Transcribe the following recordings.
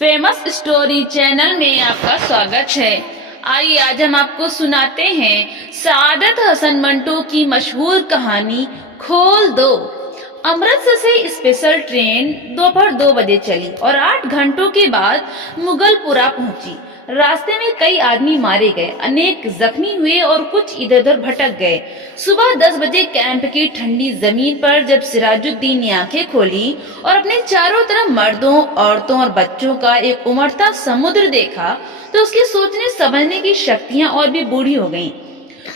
Famous story channel में आपका स्वागत है। आइए आज हम आपको सुनाते हैं सआदत हसन मंटो की मशहूर कहानी खोल दो। अमृतसर से स्पेशल ट्रेन दोपहर 2 बजे चली और 8 घंटों के बाद मुगलपुरा पहुंची। रास्ते में कई आदमी मारे गए, अनेक जख्मी हुए और कुछ इधर उधर भटक गए। सुबह 10 बजे कैंप की ठंडी जमीन पर जब सिराजुद्दीन ने आंखें खोली और अपने चारों तरफ मर्दों, औरतों और बच्चों का एक उमड़ता समुद्र देखा तो उसकी सोचने समझने की शक्तियां और भी बूढ़ी हो गईं।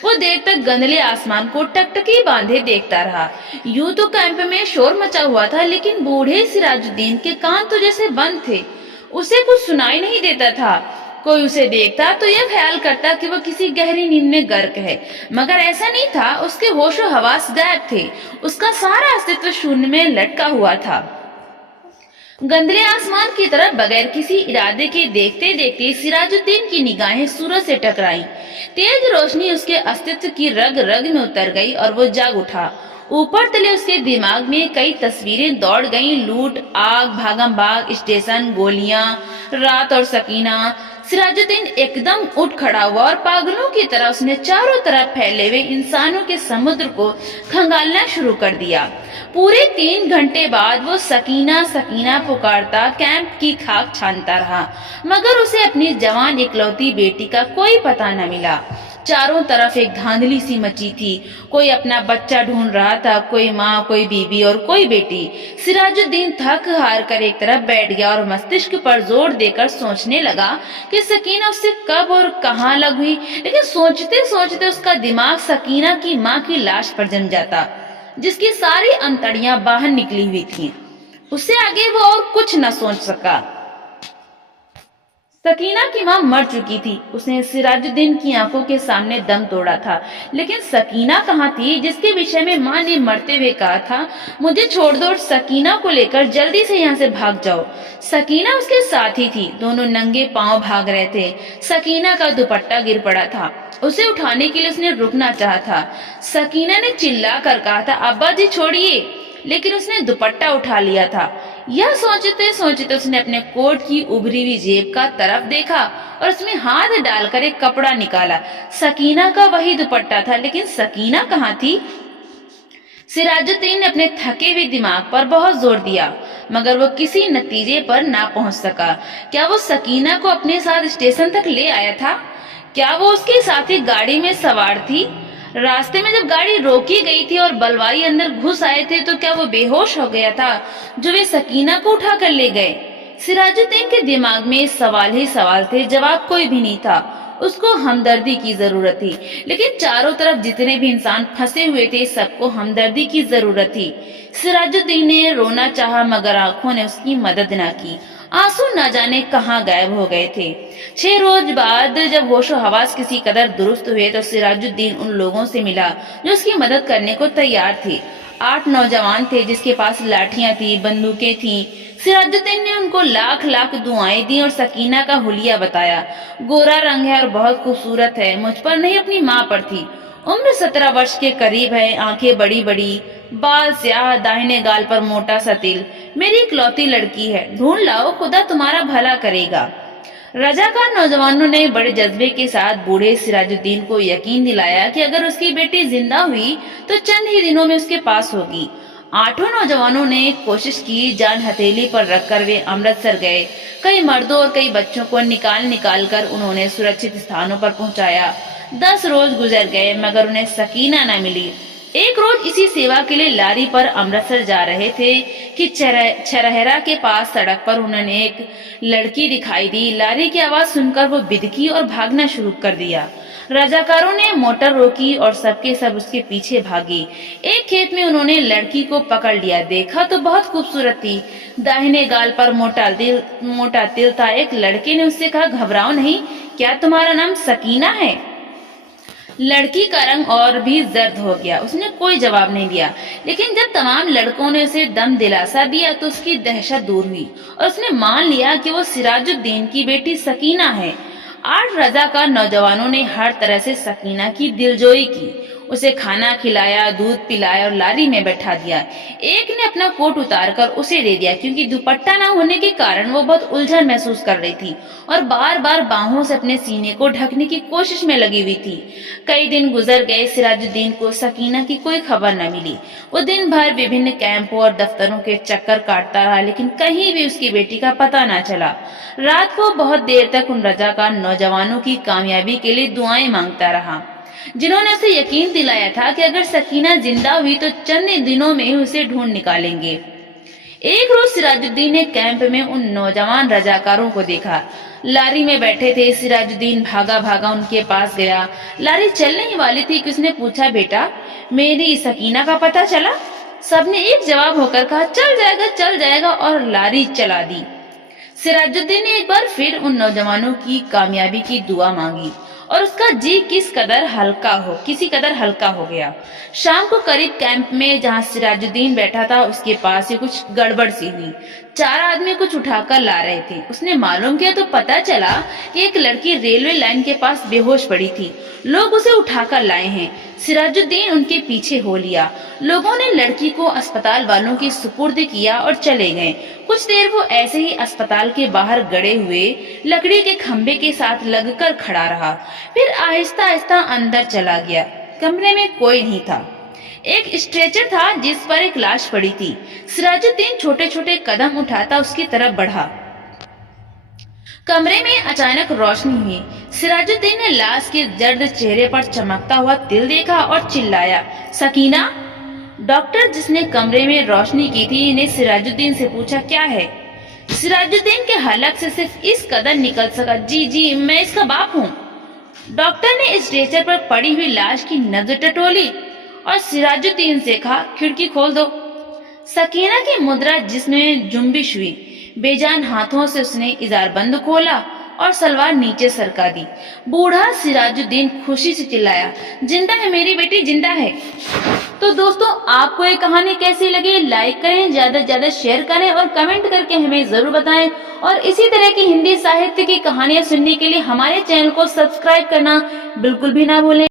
वो देर तक गंदले आसमान को टकटकी बांधे देखता रहा। यूं तो कैंप में शोर मचा हुआ था, लेकिन बूढ़े सिराजुद्दीन के कान तो जैसे बंद थे। उसे कुछ सुनाई नहीं देता था। कोई उसे देखता तो यह ख्याल करता कि वह किसी गहरी नींद में गर्क है, मगर ऐसा नहीं था। उसके होशो हवास गायब थे। उसका सारा अस्तित्व शून्य में लटका हुआ था। गंदले आसमान की तरफ बगैर किसी इरादे के देखते देखते सिराजुद्दीन की निगाहें सूरज से टकराईं। तेज रोशनी उसके अस्तित्व की रग रग में उतर गई और वो जाग उठा। ऊपर तले उसके दिमाग में कई तस्वीरें दौड़ गईं। लूट, आग, भागम भाग, स्टेशन, गोलियां, रात और सकीना। सिराजुद्दीन एकदम उठ खड़ा हुआ और पागलों की तरह उसने चारों तरफ फैले हुए इंसानों के समुद्र को खंगालना शुरू कर दिया। पूरे 3 घंटे बाद वो सकीना सकीना पुकारता कैंप की खाक छानता रहा, मगर उसे अपनी जवान इकलौती बेटी का कोई पता न मिला। चारों तरफ एक धांधली सी मची थी। कोई अपना बच्चा ढूंढ रहा था, कोई माँ, कोई बीबी और कोई बेटी। सिराजुद्दीन थक हार कर एक तरफ बैठ गया और मस्तिष्क पर जोर देकर सोचने लगा कि सकीना उससे कब और कहाँ अलग हुई। लेकिन सोचते सोचते उसका दिमाग सकीना की माँ की लाश पर जम जाता, जिसकी सारी अंतड़ियां बाहर निकली हुई थीं। उससे आगे वो और कुछ न सोच सका। सकीना की मां मर चुकी थी। उसने सिराजुद्दीन की आंखों के सामने दम तोड़ा था, लेकिन सकीना कहाँ थी जिसके विषय में मां ने मरते हुए कहा था, मुझे छोड़ दो और सकीना को लेकर जल्दी से यहाँ से भाग जाओ। सकीना उसके साथ ही थी। दोनों नंगे पांव भाग रहे थे। सकीना का दुपट्टा गिर पड़ा था। उसे उठाने के लिए उसने रुकना चाहा था। सकीना ने चिल्ला कर कहा था, अब्बा जी छोड़िए, लेकिन उसने दुपट्टा उठा लिया था। यह सोचते सोचते उसने अपने कोट की उभरी हुई जेब का तरफ देखा और उसमें हाथ डालकर एक कपड़ा निकाला। सकीना का वही दुपट्टा था, लेकिन सकीना कहाँ थी? सिराजुद्दीन ने अपने थके हुए दिमाग पर बहुत जोर दिया, मगर वो किसी नतीजे पर ना पहुंच सका। क्या वो सकीना को अपने साथ स्टेशन तक ले आया था? क्या वो उसके साथ ही गाड़ी में सवार थी? रास्ते में जब गाड़ी रोकी गई थी और बलवाई अंदर घुस आए थे तो क्या वो बेहोश हो गया था जो वे सकीना को उठा कर ले गए? सिराजुद्दीन के दिमाग में सवाल ही सवाल थे, जवाब कोई भी नहीं था। उसको हमदर्दी की जरूरत थी, लेकिन चारों तरफ जितने भी इंसान फंसे हुए थे सबको हमदर्दी की जरूरत थी। सिराजुद्दीन ने रोना चाहा, मगर आंखों ने उसकी मदद न की। आंसू न जाने कहाँ गायब हो गए थे। 6 रोज बाद जब होशो हवास किसी कदर दुरुस्त हुए तो सिराजुद्दीन उन लोगों से मिला जो उसकी मदद करने को तैयार थे। 8 नौजवान थे जिसके पास लाठियां थी, बंदूकें थीं। सिराजुद्दीन ने उनको लाख लाख दुआएं दी और सकीना का हुलिया बताया। गोरा रंग है और बहुत खूबसूरत है, मुझ पर नहीं अपनी माँ पर थी। उम्र 17 वर्ष के करीब है, आंखें बड़ी बड़ी, बाल स्याह, दाहिने गाल पर मोटा सा तिल। मेरी इकलौती लड़की है, ढूंढ लाओ, खुदा तुम्हारा भला करेगा। रजाकार नौजवानों ने बड़े जज्बे के साथ बूढ़े सिराजुद्दीन को यकीन दिलाया कि अगर उसकी बेटी जिंदा हुई तो चंद ही दिनों में उसके पास होगी। 8 नौजवानों ने कोशिश की। जान हथेली पर रखकर वे अमृतसर गए। कई मर्दों और कई बच्चों को निकाल निकाल कर उन्होंने सुरक्षित स्थानों पर पहुंचाया। 10 रोज गुजर गए, मगर उन्हें सकीना न मिली। एक रोज इसी सेवा के लिए लारी पर अमृतसर जा रहे थे कि छरहरा के पास सड़क पर उन्होंने एक लड़की दिखाई दी। लारी की आवाज सुनकर वो बिदकी और भागना शुरू कर दिया। रजाकारों ने मोटर रोकी और सबके सब उसके पीछे भागे। एक खेत में उन्होंने लड़की को पकड़ लिया। देखा तो बहुत खूबसूरत थी। दाहिने गाल पर मोटा तिल था। एक लड़के ने उससे कहा, घबराओ नहीं, क्या तुम्हारा नाम सकीना है? लड़की का रंग और भी जर्द हो गया। उसने कोई जवाब नहीं दिया, लेकिन जब तमाम लड़कों ने उसे दम दिलासा दिया तो उसकी दहशत दूर हुई और उसने मान लिया कि वो सिराजुद्दीन की बेटी सकीना है। 8 रजाकार नौजवानों ने हर तरह से सकीना की दिलजोई की। उसे खाना खिलाया, दूध पिलाया और लारी में बैठा दिया। एक ने अपना कोट उतारकर उसे दे दिया क्योंकि दुपट्टा न होने के कारण वो बहुत उलझन महसूस कर रही थी और बार बार बाहों से अपने सीने को ढकने की कोशिश में लगी हुई थी। कई दिन गुजर गए, सिराजुद्दीन को सकीना की कोई खबर न मिली। वो दिन भर विभिन्न कैंपों और दफ्तरों के चक्कर काटता रहा, लेकिन कहीं भी उसकी बेटी का पता न चला। रात को बहुत देर तक उन रजाकार नौजवानों की कामयाबी के लिए दुआएं मांगता रहा, जिन्होंने उसे यकीन दिलाया था कि अगर सकीना जिंदा हुई तो चंद दिनों में उसे ढूंढ निकालेंगे। एक रोज सिराजुद्दीन ने कैंप में उन नौजवान रजाकारों को देखा। लारी में बैठे थे। सिराजुद्दीन भागा भागा उनके पास गया। लारी चलने ही वाली थी कि उसने पूछा, बेटा मेरी सकीना का पता चला? सबने एक जवाब होकर कहा, चल जाएगा, और लारी चला दी। सिराजुद्दीन ने एक बार फिर उन नौजवानों की कामयाबी की दुआ मांगी और उसका जी किसी कदर हल्का हो गया। शाम को करीब कैंप में जहां सिराजुद्दीन बैठा था उसके पास ही कुछ गड़बड़ सी हुई। 4 आदमी कुछ उठाकर ला रहे थे। उसने मालूम किया तो पता चला कि एक लड़की रेलवे लाइन के पास बेहोश पड़ी थी। लोग उसे उठाकर लाए हैं। सिराजुद्दीन उनके पीछे हो लिया। लोगों ने लड़की को अस्पताल वालों की सुपुर्द किया और चले गए। कुछ देर वो ऐसे ही अस्पताल के बाहर गड़े हुए लकड़ी के खंभे के साथ लगकर खड़ा रहा, फिर आहिस्ता आहिस्ता अंदर चला गया। कमरे में कोई नहीं था। एक स्ट्रेचर था जिस पर एक लाश पड़ी थी। सिराजुद्दीन छोटे छोटे कदम उठाता उसकी तरफ बढ़ा। कमरे में अचानक रोशनी हुई। सिराजुद्दीन ने लाश के जर्द चेहरे पर चमकता हुआ तिल देखा और चिल्लाया, सकीना! डॉक्टर जिसने कमरे में रोशनी की थी ने सिराजुद्दीन से पूछा, क्या है? सिराजुद्दीन के हलक से सिर्फ इस कदर निकल सका, जी मैं इसका बाप हूँ। डॉक्टर ने स्ट्रेचर पर पड़ी हुई लाश की नजर टटोली और सिराजुद्दीन से कहा, खिड़की खोल दो। सकीना की मुद्रा जिसमें जुम्बिश हुई। बेजान हाथों से उसने इजारबंद खोला और सलवार नीचे सरका दी। बूढ़ा सिराजुद्दीन खुशी से चिल्लाया, जिंदा है मेरी बेटी, जिंदा है। तो दोस्तों, आपको ये कहानी कैसी लगी? लाइक करें, ज्यादा से ज्यादा शेयर करें और कमेंट करके हमें जरूर बताएं। और इसी तरह की हिंदी साहित्य की कहानियां सुनने के लिए हमारे चैनल को सब्सक्राइब करना बिल्कुल भी ना भूलें।